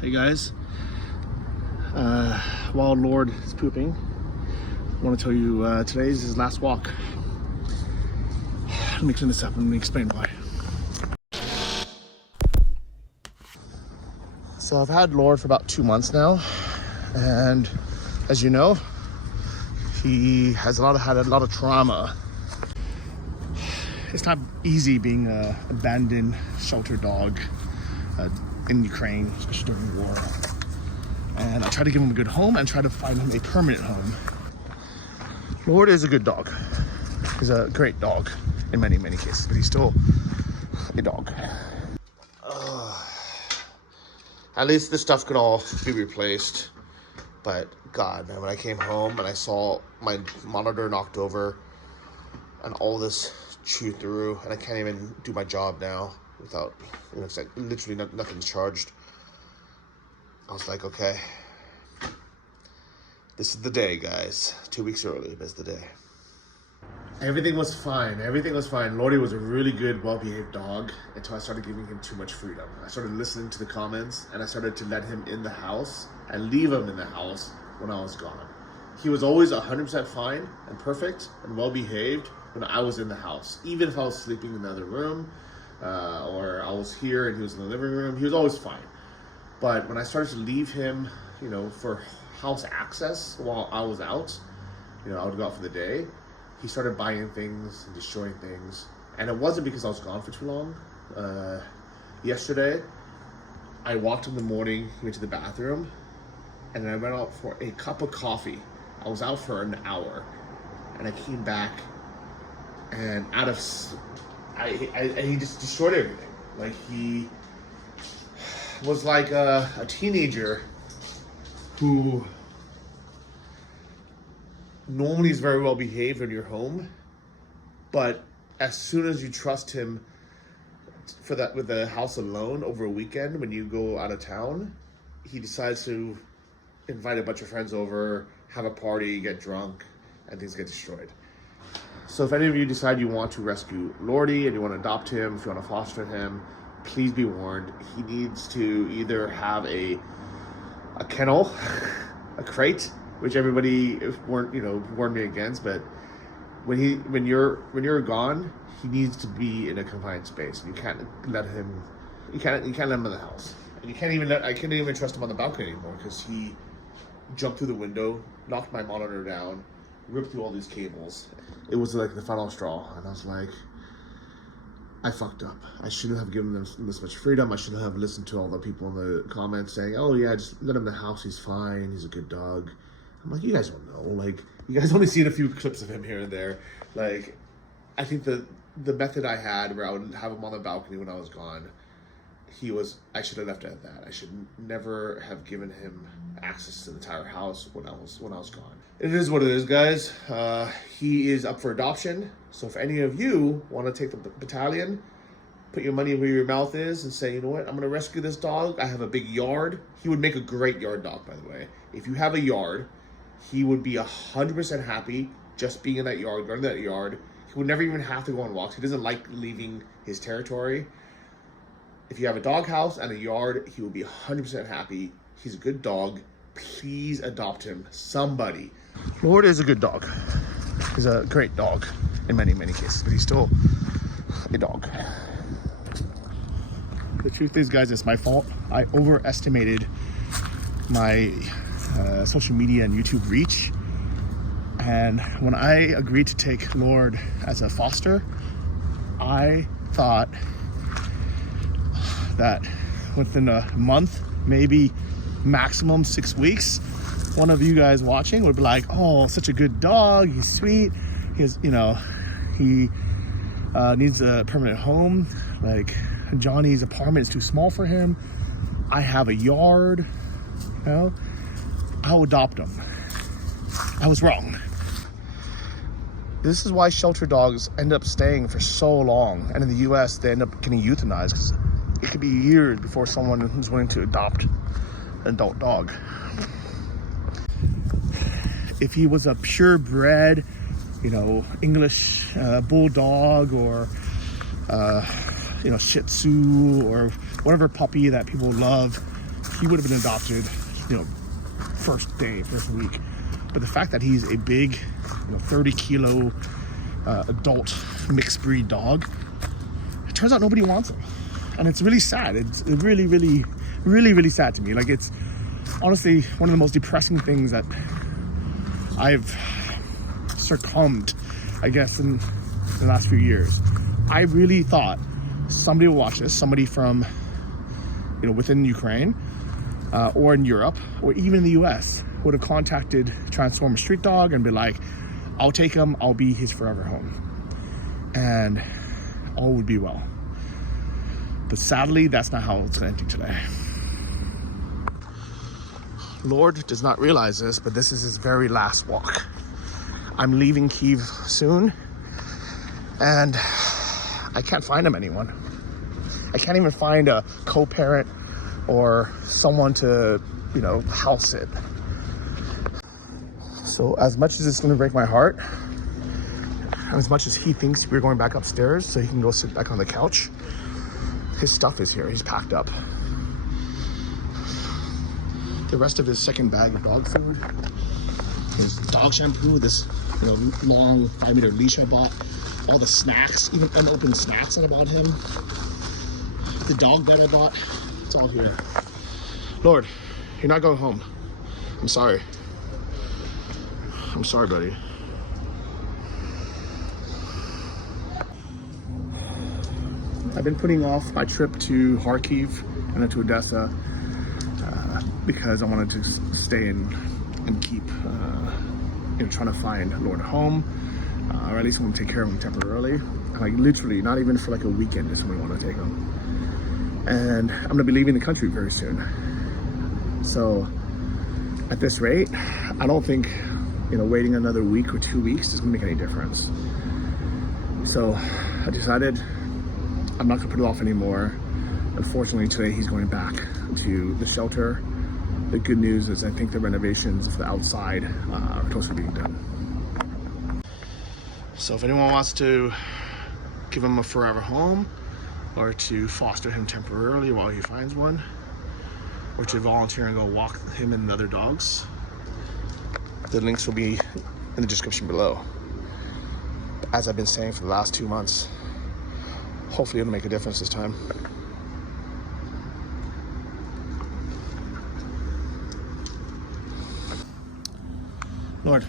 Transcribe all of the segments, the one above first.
Hey guys, while Lord is pooping, I want to tell you today is his last walk. Let me clean this up and let me explain why. So I've had Lord for about 2 months now, and as you know, he has had a lot of trauma. It's not easy being an abandoned shelter dog in Ukraine, especially during war. And I try to give him a good home and try to find him a permanent home. Lord is a good dog. He's a great dog in many cases, but he's still a dog. At least this stuff could all be replaced. But God, man, when I came home and I saw my monitor knocked over and all this chewed through, and I can't even do my job now without, it's like literally nothing's charged. I was like, okay, this is the day, guys. 2 weeks early, but it's the day. Everything was fine. Lordy was a really good, well-behaved dog until I started giving him too much freedom. I started listening to the comments, and I started to let him in the house and leave him in the house when I was gone. He was always 100% fine and perfect and well-behaved when I was in the house. Even if I was sleeping in the other room, or I was here and he was in the living room, he was always fine. But when I started to leave him, for house access while I was out, I would go out for the day, he started buying things and destroying things. And it wasn't because I was gone for too long. Yesterday, I walked in the morning, went to the bathroom, and then I went out for a cup of coffee. I was out for an hour, and I came back, and he just destroyed everything. Like, he was like a teenager who normally is very well behaved when you're home, but as soon as you trust him with the house alone over a weekend when you go out of town, he decides to invite a bunch of friends over, have a party, get drunk, and things get destroyed. So if any of you decide you want to rescue Lordy and you want to adopt him, if you want to foster him, please be warned. He needs to either have a kennel, a crate, which everybody warned me against. But when you're gone, he needs to be in a confined space. You can't let him. You can't let him in the house. And I can't even trust him on the balcony anymore because he jumped through the window, knocked my monitor down, ripped through all these cables. It was like the final straw, and I was like, I fucked up. I shouldn't have given them this much freedom. I shouldn't have listened to all the people in the comments saying, oh yeah, just let him in the house, he's fine, he's a good dog. I'm like, you guys don't know. Like, you guys only seen a few clips of him here and there. Like, I think the method I had where I would have him on the balcony when I was gone, I should have left it at that. I should never have given him access to the entire house when I was gone. It is what it is, guys. He is up for adoption. So if any of you want to take the battalion, put your money where your mouth is and say, you know what, I'm going to rescue this dog. I have a big yard. He would make a great yard dog, by the way. If you have a yard, he would be 100% happy just being in that yard, going to that yard. He would never even have to go on walks. He doesn't like leaving his territory. If you have a dog house and a yard, he will be 100% happy. He's a good dog. Please adopt him. Somebody. Lord is a good dog. He's a great dog in many cases, but he's still a dog. The truth is, guys, it's my fault. I overestimated my social media and YouTube reach. And when I agreed to take Lord as a foster, I thought that within a month, maybe maximum 6 weeks, one of you guys watching would be like, oh, such a good dog, he's sweet, he needs a permanent home, like Johnny's apartment is too small for him, I have a yard, I'll adopt him. I was wrong. This is why shelter dogs end up staying for so long, and in the US they end up getting euthanized because it could be years before someone who's willing to adopt an adult dog. If he was a purebred, English bulldog or Shih Tzu or whatever puppy that people love, he would have been adopted, first week. But the fact that he's a big, 30-kilo adult mixed breed dog, it turns out nobody wants him. And it's really sad. It's really, really, really, really sad to me. Like, it's honestly one of the most depressing things that I've succumbed, I guess, in the last few years. I really thought somebody will watch this, somebody from, within Ukraine or in Europe or even in the US would have contacted Transformer Street Dog and be like, I'll take him, I'll be his forever home. And all would be well. But sadly, that's not how it's ending today. Lord does not realize this, but this is his very last walk. I'm leaving Kyiv soon, and I can't find him anyone. I can't even find a co-parent or someone to, house sit. So as much as it's going to break my heart, and as much as he thinks we're going back upstairs so he can go sit back on the couch, his stuff is here. He's packed up. The rest of his second bag of dog food, his dog shampoo, this long 5-meter leash I bought, all the snacks, even unopened snacks that I bought him, the dog bed I bought, it's all here. Lord, you're not going home. I'm sorry. I'm sorry, buddy. I've been putting off my trip to Kharkiv and then to Odessa because I wanted to stay and keep trying to find Lord home, or at least want to take care of him temporarily. Like literally, not even for like a weekend is when we want to take him. And I'm gonna be leaving the country very soon. So at this rate, I don't think waiting another week or 2 weeks is gonna make any difference. So I decided I'm not gonna put it off anymore. Unfortunately, today he's going back to the shelter. The good news is I think the renovations for the outside are close to being done. So if anyone wants to give him a forever home, or to foster him temporarily while he finds one, or to volunteer and go walk him and other dogs, the links will be in the description below. As I've been saying for the last 2 months, hopefully it'll make a difference this time. Lord.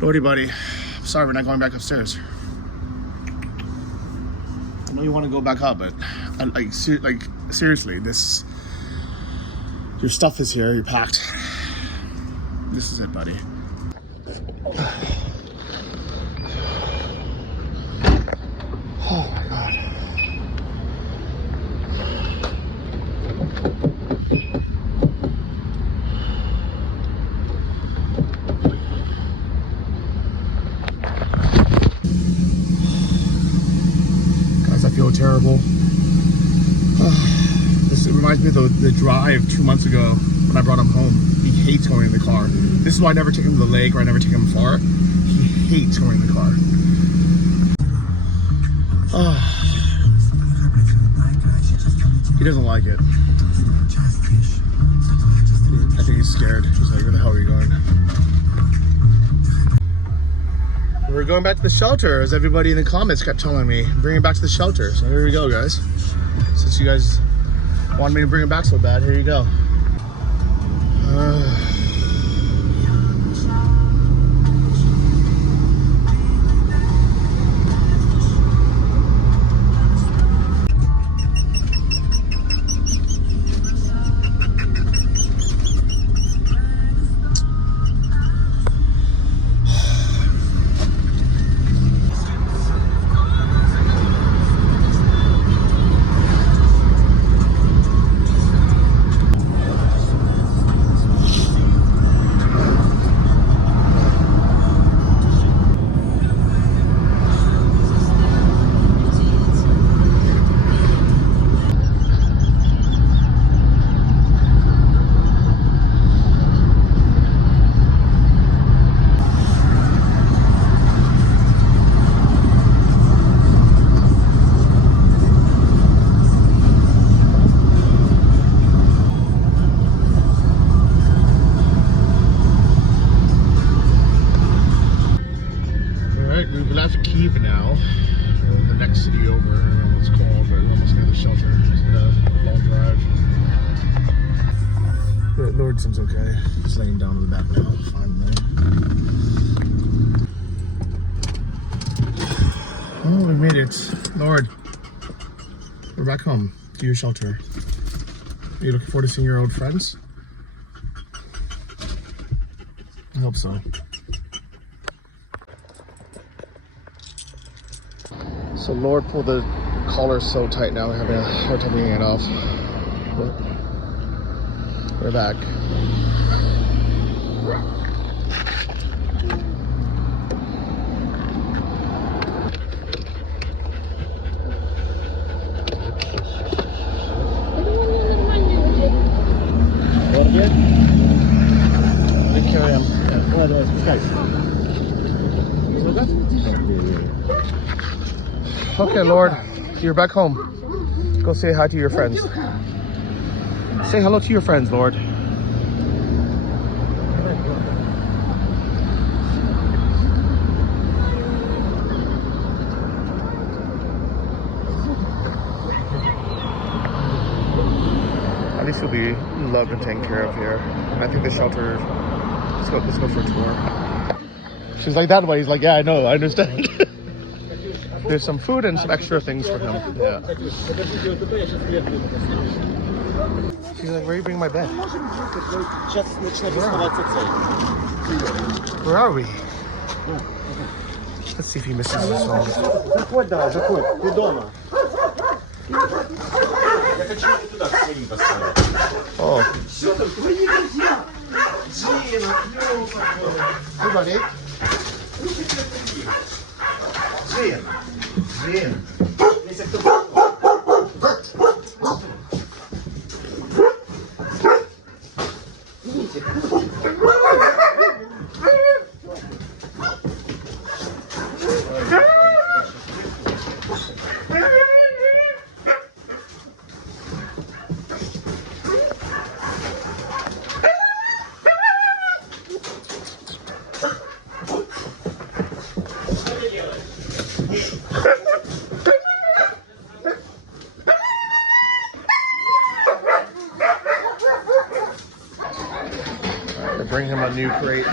Lordy buddy, I'm sorry we're not going back upstairs. I know you want to go back up, but seriously, your stuff is here, you're packed. This is it, buddy. Oh my God. Guys, I feel terrible. This reminds me of the drive 2 months ago when I brought him home. He hates going in the car. This is why I never take him to the lake or I never take him far. He hates going in the car. He doesn't like it. I think he's scared. He's like, where the hell are you going? We're going back to the shelter, as everybody in the comments kept telling me. Bring him back to the shelter. So here we go, guys. Since you guys wanted me to bring him back so bad, here you go. Lord seems okay. He's laying down in the back now, finally. Oh, we made it. Lord, we're back home to your shelter. Are you looking forward to seeing your old friends? I hope so. So Lord pulled the collar so tight now we're having a hard time getting it off. But we're back. Okay, Lord, you're back home. Go say hi to your friends. Say hello to your friends, Lord. At least you'll be loved and taken care of here. I think the shelter, let's go for a tour. She's like, that way. He's like, yeah, I know, I understand. There's some food and some extra things for him. Yeah. She's like, where are you bringing my bed? Where are we? Let's see if he misses his phone. Заходь, давай, заходь, ты дома. Я хочу туда свои поставить. Oh. Все там твои друзья. Джина, Hey, buddy. Джин. Если кто... Bring him a new crate.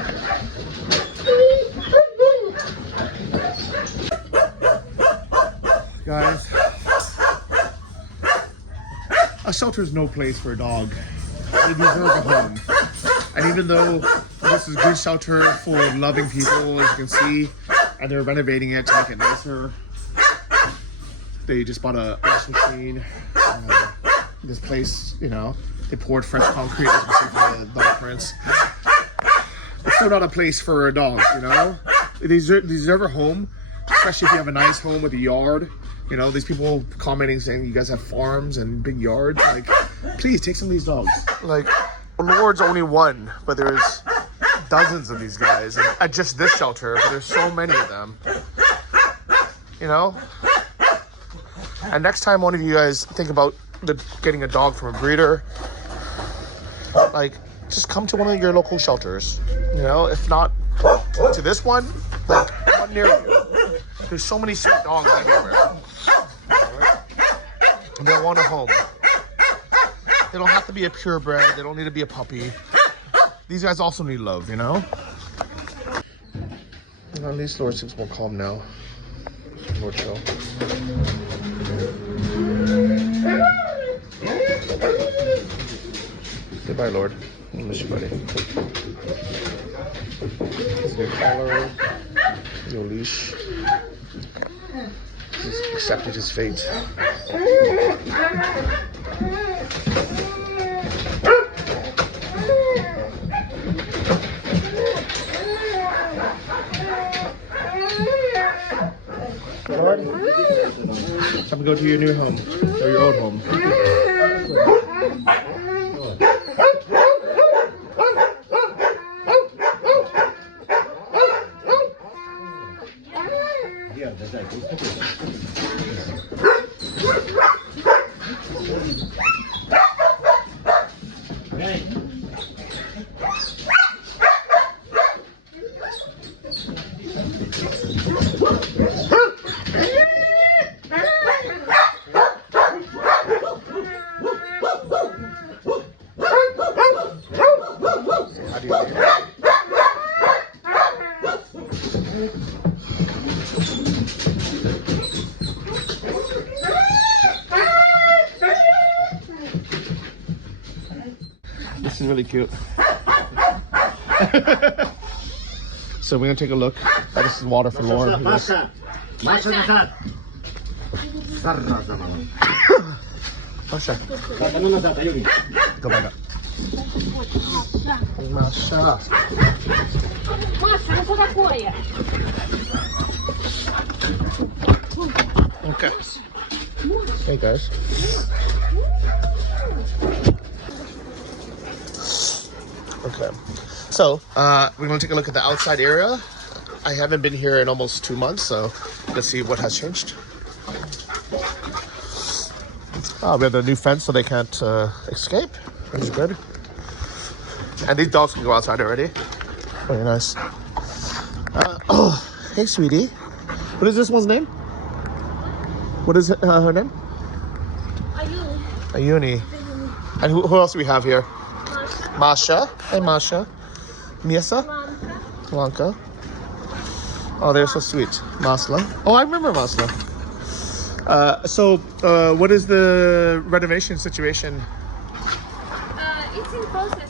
Guys, a shelter is no place for a dog. They deserve a home. And even though this is a good shelter full of loving people, as you can see, and they're renovating it to make it nicer. They just bought a wash machine. This place, you know, they poured fresh concrete, as you can see from the dog prints. It's still not a place for a dog, you know? They deserve a home, especially if you have a nice home with a yard. You know, these people commenting saying you guys have farms and big yards. Like, please take some of these dogs. Like, Lord's only one, but there's dozens of these guys at just this shelter, but there's so many of them. You know? And next time one of you guys think about getting a dog from a breeder, like, just come to one of your local shelters. You know, if not to this one, like one near you. There's so many sweet dogs everywhere. And they want a home. They don't have to be a purebred. They don't need to be a puppy. These guys also need love, you know? And at least Lord seems more calm now. More chill. Goodbye, Lord. I miss you, buddy. He's new collar, no leash. He's accepted his fate. Lord, time to go to your new home, or your old home. This is really cute. So we're gonna take a look. Oh, this is water for Lauren. Masha! Masha назад! Зараза, мама. Masha, Так, а ну назад, Аюми. go back up. Masha. Маша, ну что такое? Okay. Hey guys. Okay. So, we're going to take a look at the outside area. I haven't been here in almost 2 months, so let's see what has changed. Oh, we have the new fence so they can't escape, which is good. And these dogs can go outside already. Very nice. Oh, hey, sweetie. What is this one's name? What is her name? Ayuni. And who else do we have here? Masha. Hey, Masha. Miesa? Blanca. Oh, they're so sweet. Masla. Oh, I remember Masla. So, what is the renovation situation? It's in process.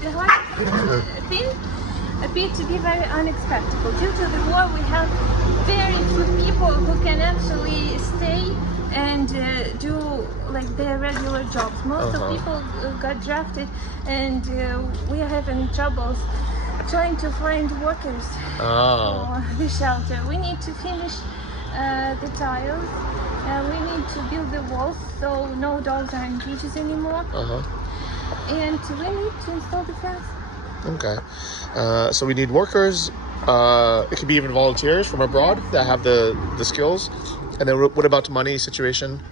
The hardest thing appeared to be very unexpected. Due to the war, we have very few people who can actually stay and do like their regular jobs. Most of people got drafted, and we are having troubles trying to find workers for the shelter. We need to finish the tiles. We need to build the walls so no dogs are in cages anymore. And we need to install the fence. Okay. So we need workers. It could be even volunteers from abroad that have the skills. And then what about the money situation?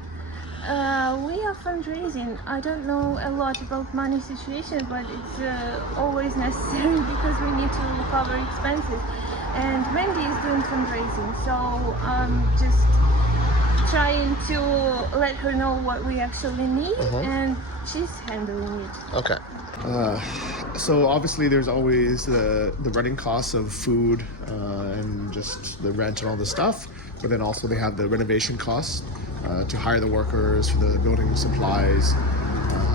We are fundraising. I don't know a lot about money situation, but it's always necessary because we need to cover expenses. And Wendy is doing fundraising, so I'm just trying to let her know what we actually need, and she's handling it. Okay. So obviously there's always the running costs of food and just the rent and all the stuff, but then also they have the renovation costs to hire the workers for the building supplies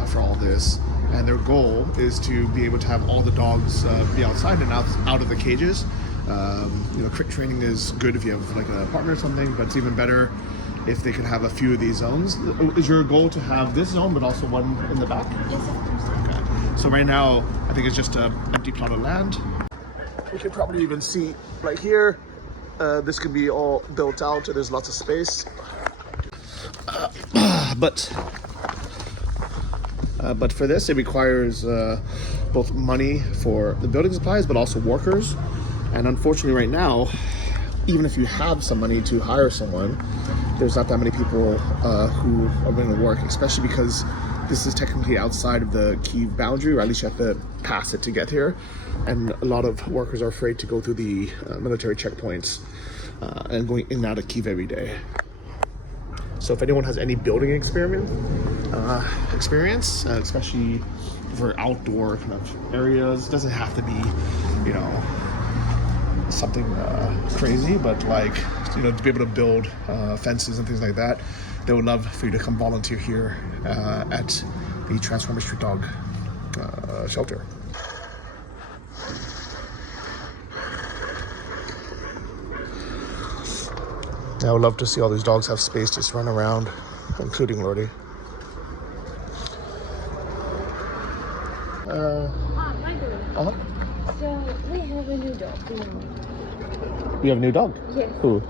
for all this. And their goal is to be able to have all the dogs be outside and out of the cages. Crate training is good if you have like a partner or something, but it's even better if they can have a few of these zones. Is your goal to have this zone, but also one in the back? Yes, of course. Okay. So right now, I think it's just an empty plot of land. You can probably even see right here, this could be all built out, and there's lots of space. But for this, it requires both money for the building supplies, but also workers. And unfortunately right now, even if you have some money to hire someone, there's not that many people who are willing to work, especially because this is technically outside of the Kyiv boundary, or at least you have to pass it to get here. And a lot of workers are afraid to go through the military checkpoints and going in and out of Kyiv every day. So if anyone has any building experience, especially for outdoor kind of areas, doesn't have to be, something crazy, but like, to be able to build fences and things like that, they would love for you to come volunteer here at the Transformer Street Dog shelter. I would love to see all these dogs have space to just run around, including Lordy. By the way, so we have a new dog, You have a new dog? Yes. Who?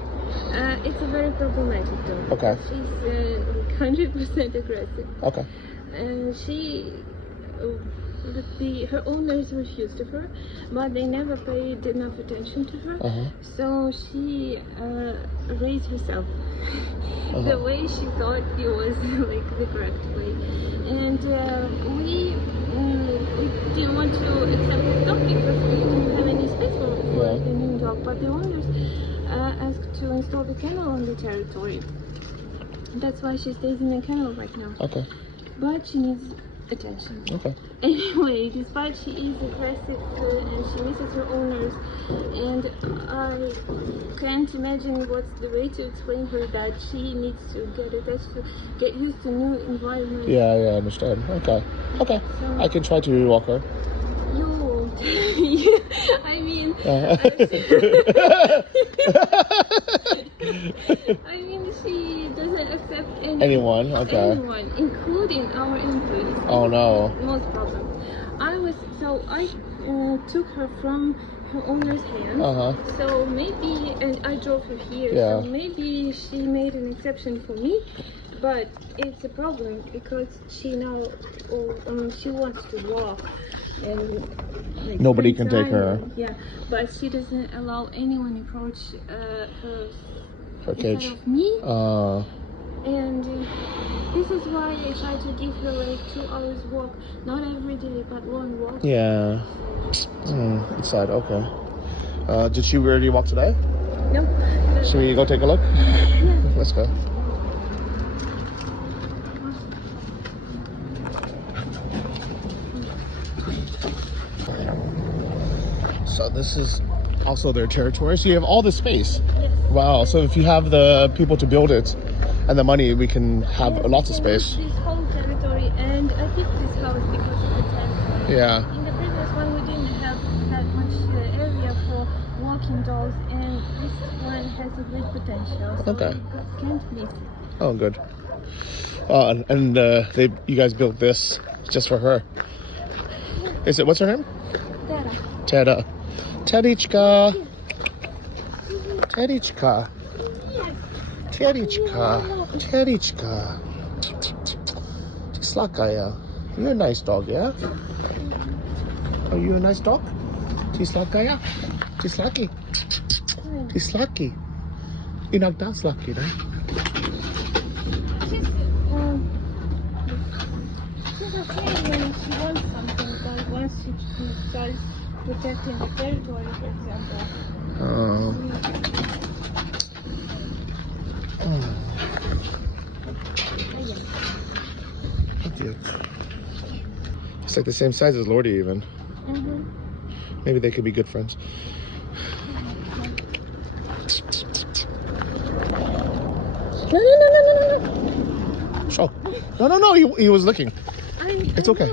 It's a very problematic dog. Okay. She's 100% aggressive. Okay. And she, her owners refused her, but they never paid enough attention to her. So she raised herself the way she thought it was like the correct way. And we didn't want to accept the dog because we didn't have any space for a new dog. But the owners asked to install the kennel on the territory. That's why she stays in the kennel right now. Okay. But she needs attention. Okay. Anyway, despite she is aggressive and she misses her owners, and I can't imagine what's the way to explain her that she needs to get attached to, get used to new environment. Yeah, I understand. Okay. Okay. So, I can try to walk her. you won't. I mean, I mean, she doesn't accept Anyone? Okay. anyone, including our employees. Oh no. Most problem. I took her from her owner's hand. So maybe, and I drove her here. Yeah. So maybe she made an exception for me, but it's a problem because she now, she wants to walk, and like, Nobody spend can take time. her. Yeah, but she doesn't allow anyone approach her cage. instead of me. And this is why I try to give her like 2 hours walk, not every day, but one walk. Yeah. Inside. Okay. Did she already walk today? No. Should we go take a look? Yeah. Let's go. So this is also their territory. So you have all the space. Yes. Wow. So if you have the people to build it and the money, we can have lots of space. This whole territory, and I picked this house because of the territory. Yeah. In the previous one, we didn't have that much area for walking dogs, and this one has a great potential. So Okay. we can't miss it. Oh, good. You guys built this just for her. Is it? What's her name? Tara. Teda. Tedichka. Tedichka. Tedichka. Tedichka. Tislakaya. You're a nice dog, yeah? Are you a nice dog? Tislakaya. Tislaki. Tislaki. Inagda slaki, right? She's okay when she wants something, but once she starts protecting the territory, for example. It's like the same size as Lordy, even. Maybe they could be good friends. No. Oh. No. He was looking. It's okay.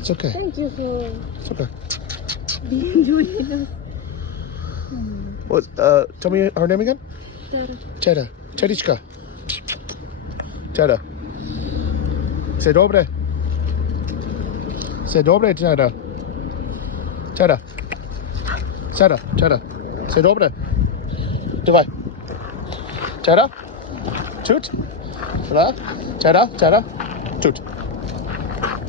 It's okay. Thank you for It's okay. being doing What? Tell me her name again. Teda. Tedichka. Teda. Say dobre. Say dobre, Teda. Teda. Teda. Say dobre. Dawaj. Teda. Toot. Teda. Toot.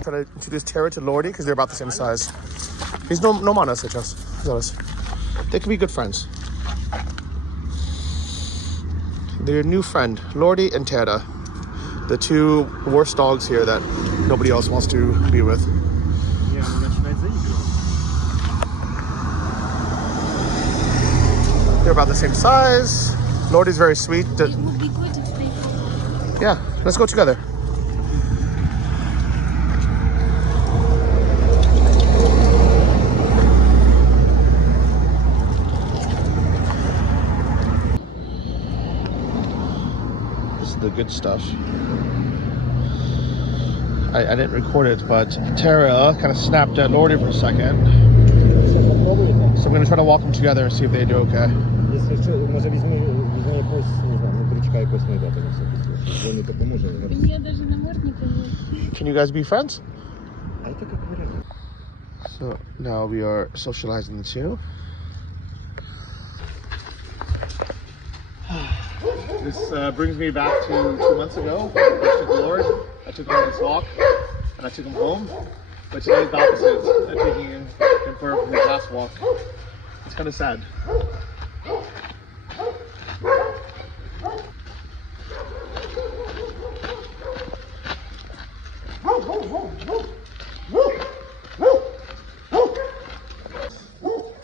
Try to introduce Tara to Lordy because they're about the same size. He's no mana сейчас. They can be good friends. Their new friend, Lordy and Tara. The two worst dogs here that nobody else wants to be with. They're about the same size. Lordy's very sweet. It would be good if they could. Yeah, let's go together. This is the good stuff. I didn't record it, but Tara kind of snapped at Lordy for a second. So I'm going to try to walk them together and see if they do okay. Can you guys be friends? So now we are socializing the two. This brings me back to 2 months ago. I took Lord, I took him on this walk, and I took him home. But today's the opposite. I'm taking him for his last walk. It's kind of sad.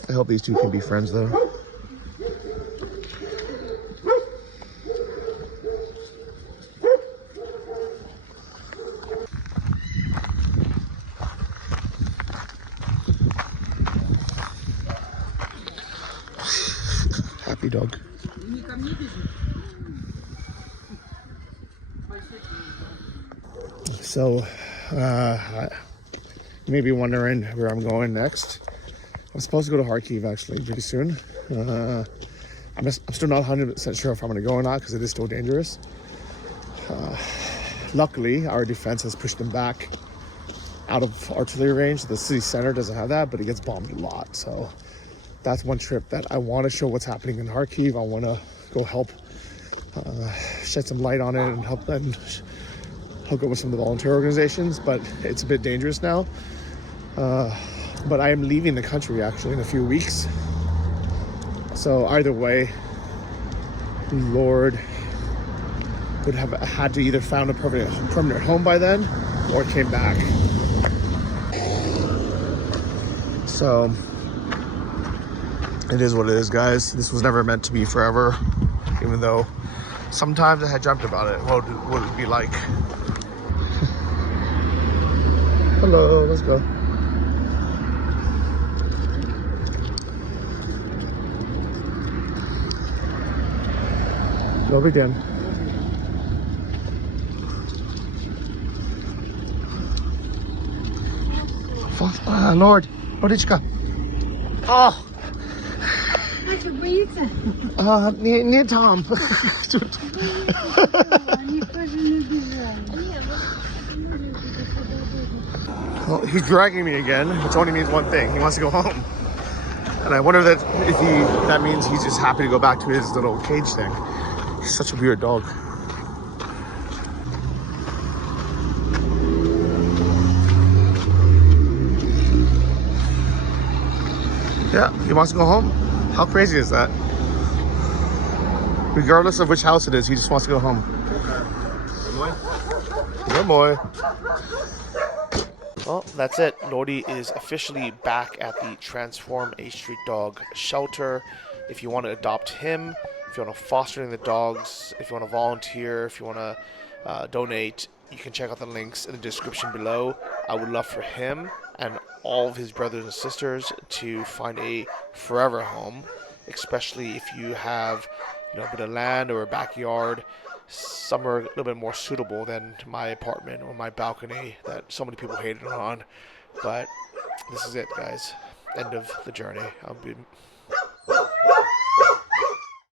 I hope these two can be friends though. dog. So, you may be wondering where I'm going next. I'm supposed to go to Kharkiv actually pretty soon. I'm still not 100% sure if I'm going to go or not because it is still dangerous. Luckily, our defense has pushed them back out of artillery range. The city center doesn't have that, but it gets bombed a lot. So that's one trip that I want to show what's happening in Kharkiv. I want to go help shed some light on it and help hook up with some of the volunteer organizations, but it's a bit dangerous now. But I am leaving the country actually in a few weeks. So either way, Lord would have had to either found a permanent home by then or came back. So it is what it is, guys. This was never meant to be forever, even though sometimes I had dreamt about it. What would it be like? Hello, let's go. Dobry dzień. Lord, Lordiczka. Oh! Nie Tom. Well, he's dragging me again, which only means one thing. He wants to go home. And I wonder that that means he's just happy to go back to his little cage thing. He's such a weird dog. Yeah, he wants to go home. How crazy is that? Regardless of which house it is, he just wants to go home. Good boy. Well, that's it. Lordy is officially back at the Transform a Street Dog shelter. If you want to adopt him, if you want to foster the dogs, if you want to volunteer, if you want to donate, you can check out the links in the description below. I would love for him and all of his brothers and sisters to find a forever home, especially if you have a bit of land or a backyard somewhere a little bit more suitable than my apartment or my balcony that so many people hated on. But this is it, guys. End of the journey. I'll be